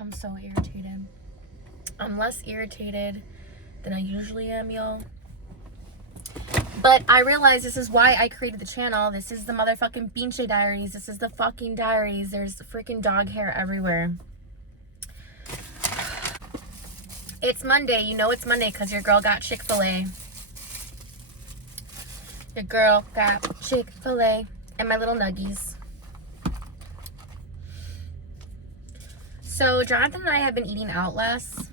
I'm so irritated. I'm less irritated than I usually am, y'all. But I realize this is why I created the channel. This is the motherfucking Pinché diaries. This is the fucking diaries. There's freaking dog hair everywhere. It's Monday. You know it's Monday because your girl got Chick-fil-A. Your girl got Chick-fil-A and my little nuggies. So Jonathan and I have been eating out less.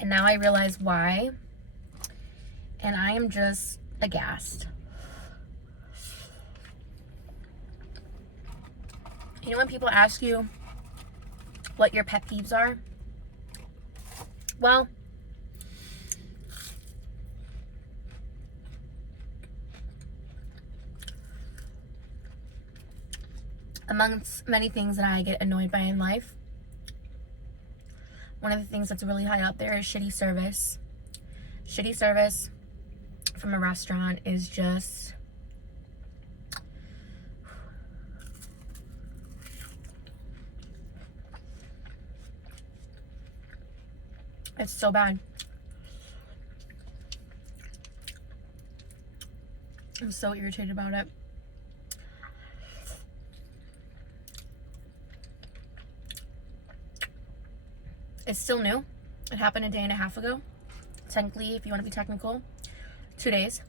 And now I realize why. And I am just aghast. You know when people ask you what your pet peeves are? Well, amongst many things that I get annoyed by in life, one of the things that's really high up there is shitty service. Shitty service from a restaurant is just it's so bad. I'm so irritated about it. It's still new. It happened a day and a half ago. Technically, if you want to be technical, 2 days.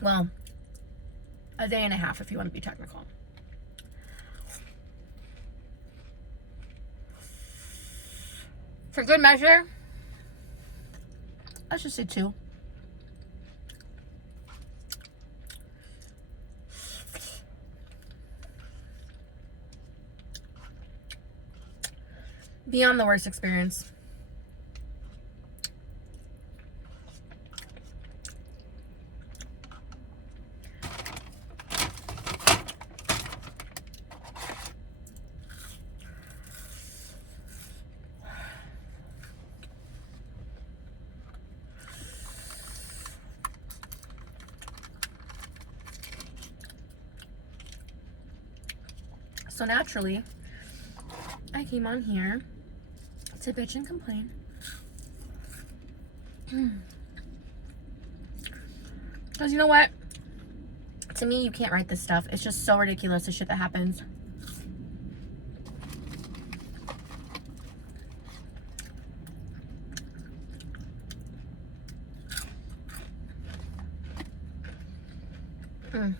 Well, a day and a half if you want to be technical. For good measure, let's just say 2. Beyond the worst experience. So naturally, I came on here to bitch and complain. Because you know what? To me, you can't write this stuff. It's just so ridiculous, the shit that happens. You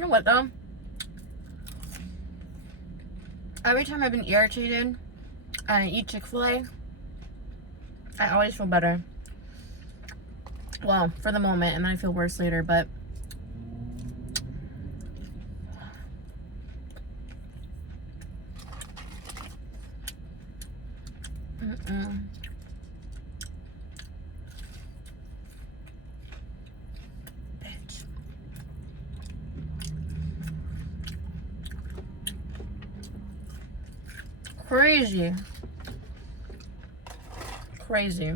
know what though? Every time I've been irritated and I eat Chick-fil-A, I always feel better. Well, for the moment, and then I feel worse later, but bitch. Crazy. Crazy.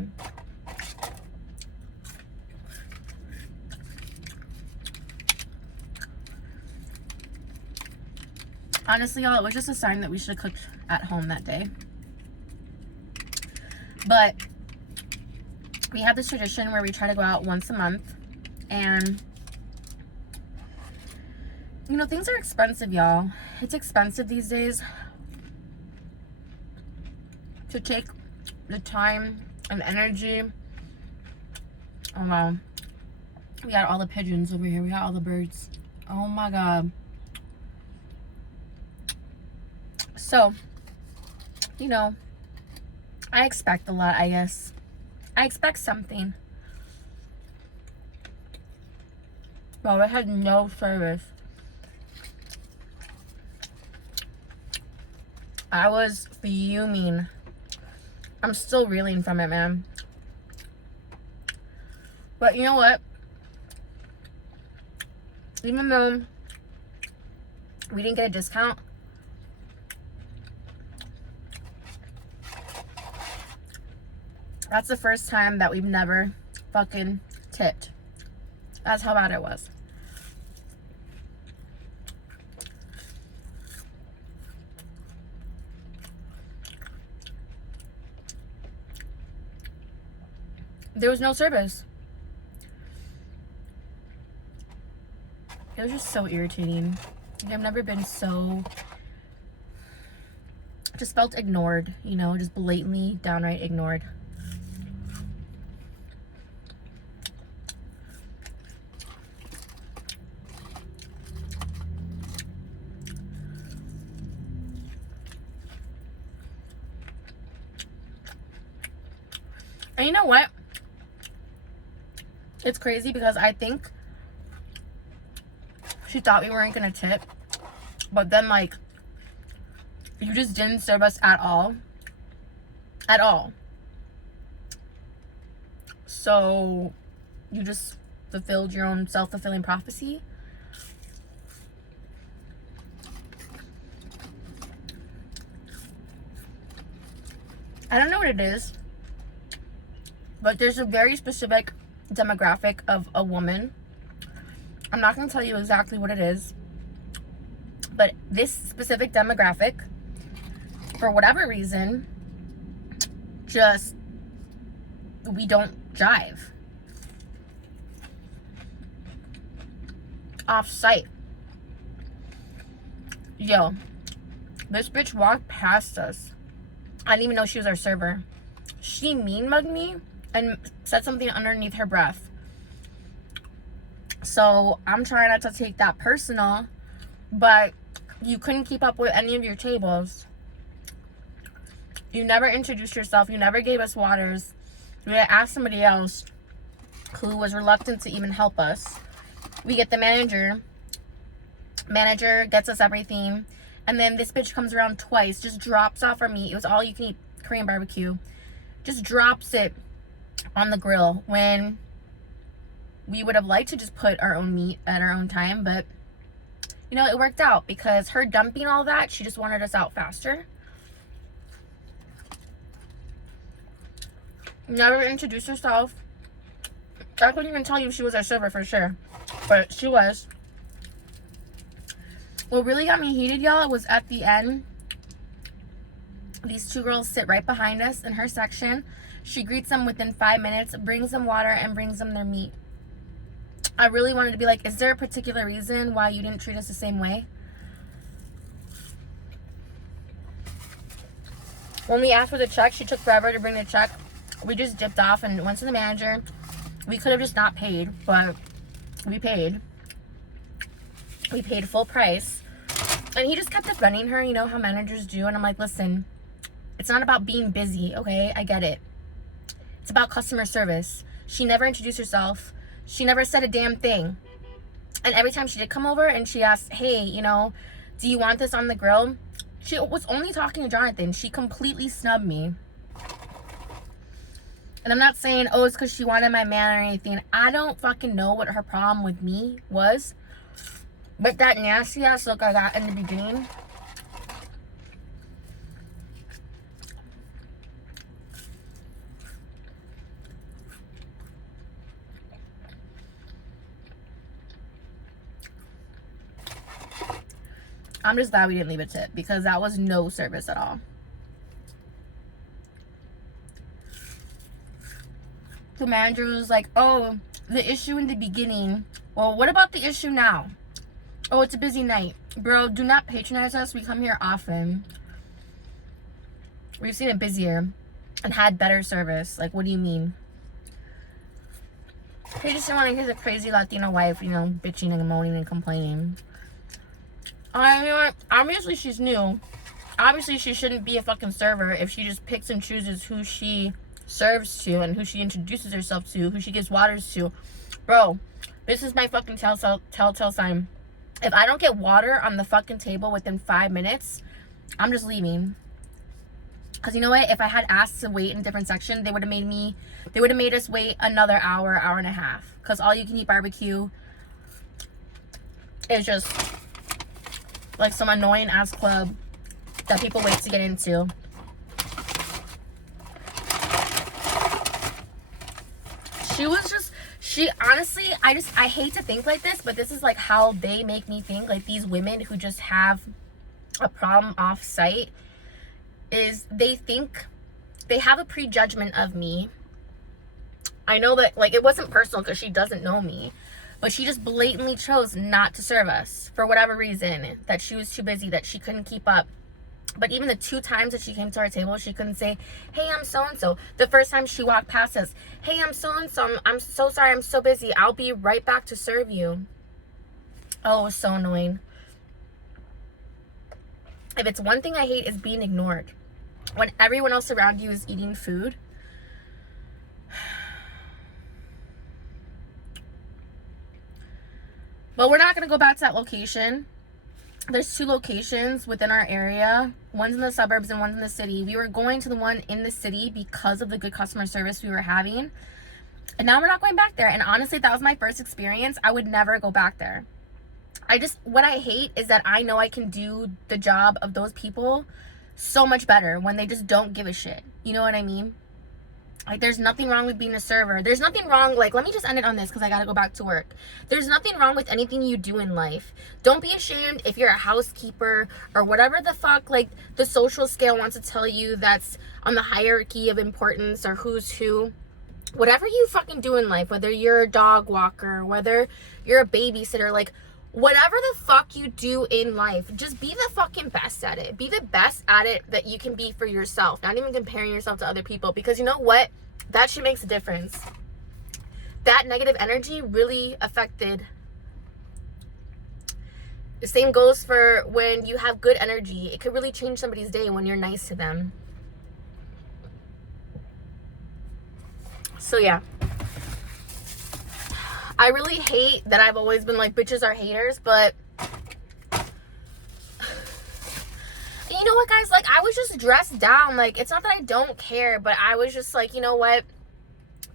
Honestly, y'all, it was just a sign that we should have cooked at home that day. But we have this tradition where we try to go out once a month. And, you know, things are expensive, y'all. It's expensive these days to take the time and energy. Oh, wow. We got all the pigeons over here. We got all the birds. Oh, my God. So, you know, I expect a lot, I guess. I expect something. Well, it had no service. I was fuming. I'm still reeling from it, man. But you know what? Even though we didn't get a discount, that's the first time that we've never fucking tipped. That's how bad it was. there was no service. It was just so irritating. Like, I've never been so, just felt ignored, you know, just blatantly, downright ignored. And you know what? It's crazy because I think she thought we weren't gonna tip, but then like you just didn't serve us at all. At all. So you just fulfilled your own self-fulfilling prophecy. I don't know what it is, but there's a very specific demographic of a woman. I'm not going to tell you exactly what it is, but this specific demographic, for whatever reason, just, we don't jive. Off site. Yo, this bitch walked past us. I didn't even know she was our server. She mean mugged me and said something underneath her breath. So I'm trying not to take that personal, but you couldn't keep up with any of your tables. You never introduced yourself. You never gave us waters. We had to ask somebody else who was reluctant to even help us. We get the manager. Manager gets us everything. And then this bitch comes around twice, just drops off our meat. It was all you can eat Korean barbecue. Just drops it on the grill when we would have liked to just put our own meat at our own time, but you know, it worked out because her dumping all that, she just wanted us out faster. Never introduced herself. I couldn't even tell you if she was our server for sure, but she was. What really got me heated, y'all, was at the end. These two girls sit right behind us in her section. She greets them within 5 minutes, brings them water, and brings them their meat. I really wanted to be like, is there a particular reason why you didn't treat us the same way? When we asked for the check, she took forever to bring the check. We just dipped off and went to the manager. We could have just not paid, but we paid. We paid full price. And he just kept defending her, you know how managers do. And I'm like, listen, it's not about being busy, okay? I get it. It's about customer service. She never introduced herself. She never said a damn thing. And every time she did come over and she asked, hey, you know, do you want this on the grill? She was only talking to Jonathan. She completely snubbed me. And I'm not saying, oh, it's because she wanted my man or anything. I don't fucking know what her problem with me was. But that nasty ass look I got in the beginning. I'm just glad we didn't leave a tip because that was no service at all. The manager was like, oh, the issue in the beginning. Well, what about the issue now? Oh, it's a busy night. Bro, do not patronize us. We come here often. We've seen it busier and had better service. Like, what do you mean? They just didn't want to hear the crazy Latino wife, you know, bitching and moaning and complaining. I mean, obviously she's new. Obviously she shouldn't be a fucking server if she just picks and chooses who she serves to and who she introduces herself to, who she gives waters to. Bro, this is my fucking telltale sign. If I don't get water on the fucking table within 5 minutes, I'm just leaving. Because you know what? If I had asked to wait in a different section, they would have made us wait another hour, hour and a half. Because all you can eat barbecue is just like some annoying ass club that people wait to get into. She honestly, I hate to think like this, but this is like how they make me think. Like these women who just have a problem off site is they think they have a prejudgment of me I know that, like, it wasn't personal because she doesn't know me, but she just blatantly chose not to serve us for whatever reason, that she was too busy, that she couldn't keep up. But even the 2 times that she came to our table, she couldn't say, hey, I'm so-and-so. The first time she walked past us, hey, I'm so-and-so. I'm so sorry. I'm so busy. I'll be right back to serve you. Oh, it was so annoying. If it's one thing I hate, is being ignored. When everyone else around you is eating food. But we're not going to go back to that location. There's 2 locations within our area. One's in the suburbs and one's in the city. We were going to the one in the city because of the good customer service we were having. And now we're not going back there. And honestly, that was my first experience. I would never go back there. What I hate is that I know I can do the job of those people so much better when they just don't give a shit. You know what I mean? Like, there's nothing wrong with being a server. There's nothing wrong, like, let me just end it on this because I gotta go back to work. There's nothing wrong with anything you do in life. Don't be ashamed if you're a housekeeper or whatever the fuck, like, the social scale wants to tell you that's on the hierarchy of importance or who's who. Whatever you fucking do in life, whether you're a dog walker, whether you're a babysitter, like, whatever the fuck you do in life, just be the fucking best at it. Be the best at it that you can be for yourself. Not even comparing yourself to other people. Because you know what? That shit makes a difference. That negative energy really affected. The same goes for when you have good energy. It could really change somebody's day when you're nice to them. So yeah. I really hate that I've always been like, bitches are haters, but you know what, guys? Like, I was just dressed down. Like, it's not that I don't care, but I was just like, you know what?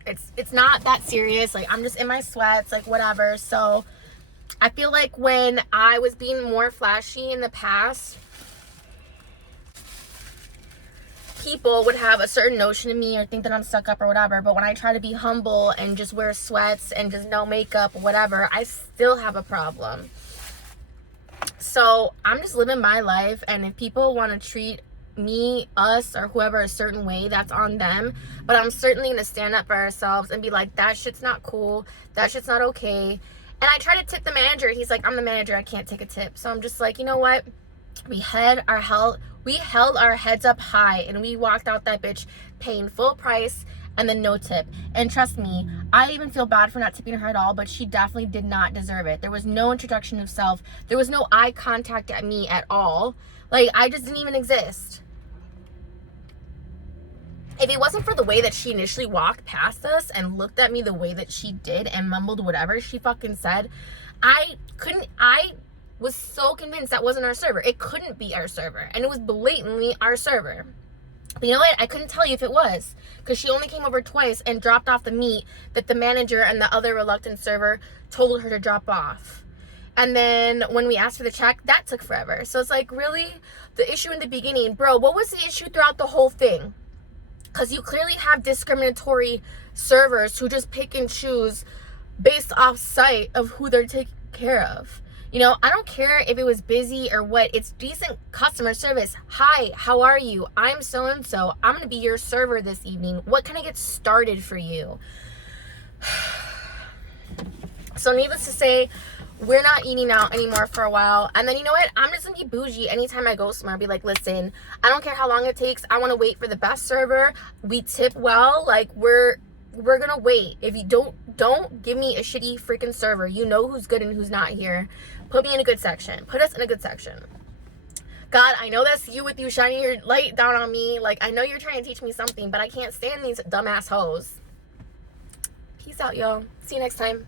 It's not that serious. Like, I'm just in my sweats, like, whatever. So I feel like when I was being more flashy in the past, people would have a certain notion of me or think that I'm stuck up or whatever. But when I try to be humble and just wear sweats and just no makeup or whatever, I still have a problem. So I'm just living my life, and if people want to treat me, us, or whoever a certain way, that's on them. But I'm certainly going to stand up for ourselves and be like, that shit's not cool, that shit's not okay. And I try to tip the manager. He's like, I'm the manager, I can't take a tip. So I'm just like, you know what? We held our heads up high, and we walked out that bitch paying full price and then no tip. And trust me, I even feel bad for not tipping her at all, but she definitely did not deserve it. There was no introduction of self. There was no eye contact at me at all. Like, I just didn't even exist. If it wasn't for the way that she initially walked past us and looked at me the way that she did and mumbled whatever she fucking said, I was so convinced that wasn't our server. It couldn't be our server, and it was blatantly our server. But you know what? I couldn't tell you if it was, because she only came over twice and dropped off the meat that the manager and the other reluctant server told her to drop off. And then when we asked for the check, that took forever. So it's like, really? The issue in the beginning, bro, what was the issue throughout the whole thing? Because you clearly have discriminatory servers who just pick and choose based off sight of who they're taking care of. You know, I don't care if it was busy or what. It's decent customer service. Hi, how are you? I'm so-and-so. I'm going to be your server this evening. What can I get started for you? So needless to say, we're not eating out anymore for a while. And then, you know what? I'm just going to be bougie anytime I go somewhere. I'll be like, listen, I don't care how long it takes. I want to wait for the best server. We tip well. Like, we're going to wait. If you don't give me a shitty freaking server. You know who's good and who's not here. Put me in a good section. Put us in a good section. God, I know that's you with you shining your light down on me. Like, I know you're trying to teach me something, but I can't stand these dumbass hoes. Peace out, y'all. See you next time.